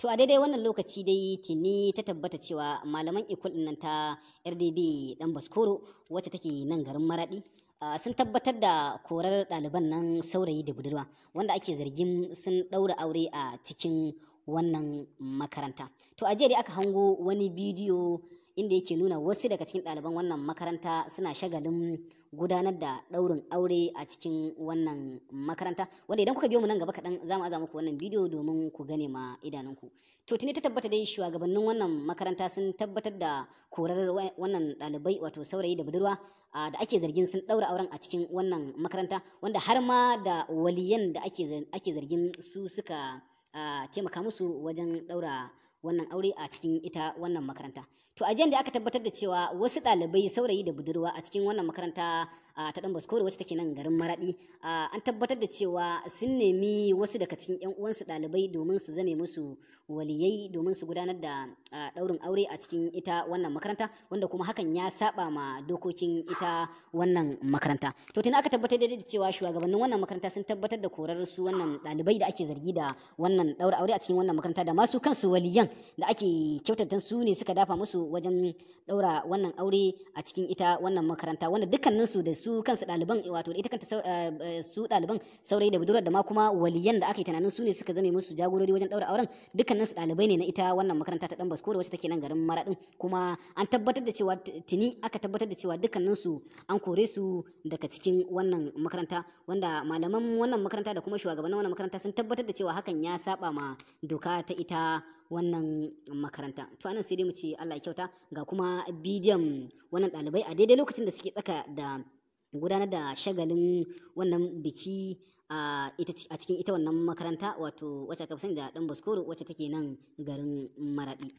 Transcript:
To a daidai wannan lokaci dai tuni ta tabbata cewa malaman ikul nan ta RDB dan Baskoro wacce take nan garin Maradi sun tabbatar da korar ɗaliban nan saurayi da budurwa wanda ake zargin sun ɗaura aure a cikin wannan makaranta. To a jiya dai aka hango wani bidiyo inda yake nuna wasu daga cikin ɗaliban wannan makaranta suna shagalin gudanar da ɗaurin aure a cikin wannan makaranta, wanda idan kuka biyo mu nan gaba kaɗan za mu aza muku wannan bidiyo domin ku gane ma idanunku. To tuni ta tabbata dai shugabannin wannan makaranta sun tabbatar da korar wannan ɗalibai wato saurayi da budurwa da ake zargin sun ɗaura auren a cikin wannan makaranta, wanda har ma da waliyan da ake zargin su suka taimaka musu wajen ɗaura wannan aure a cikin ita wannan makaranta. To a da aka tabbatar da cewa wasu ɗalibai saurayi da budurwa a cikin wannan makaranta ta Dan Baskoro wacce take nan garin Maradi an tabbatar da cewa sun nemi wasu daga cikin ƴan uwansu ɗalibai domin su zame musu waliyai domin su gudanar da ɗaurin aure a cikin ita wannan makaranta, wanda kuma hakan ya saba ma dokokin ita wannan makaranta. To tun aka tabbatar da cewa shugabannin wannan makaranta sun tabbatar da korar su wannan ɗalibai da ake zargi da wannan ɗaura aure a cikin wannan makaranta, da masu kansu waliyan da ake kyautata su ne suka dafa musu wajen ɗaura wannan aure a cikin ita wannan makaranta, wanda dukkaninsu da su kansu ɗaliban wato da ita kanta su ɗaliban saurayi da budurwar da ma kuma waliyan da aka yi tunanin su ne suka zame musu jagorori wajen ɗaura auren dukkaninsu ɗalibai ne na ita wannan makaranta ta Dan Baskoro wacce take nan garin Maradin, kuma an tabbatar da cewa tuni aka tabbatar da cewa dukkaninsu an kore su daga cikin wannan makaranta, wanda malaman wannan makaranta da kuma shugabannin wannan makaranta sun tabbatar da cewa hakan ya saba ma doka ta ita wannan makaranta. To anan sai dai mu ce Allah ya kyauta, ga kuma bidiyon wannan ɗalibai a daidai lokacin da suke tsaka da gudanar da shagalin wannan biki a cikin ita wannan makaranta wato wacce aka fi sani da Dan Baskoro wacce take nan garin Maradi.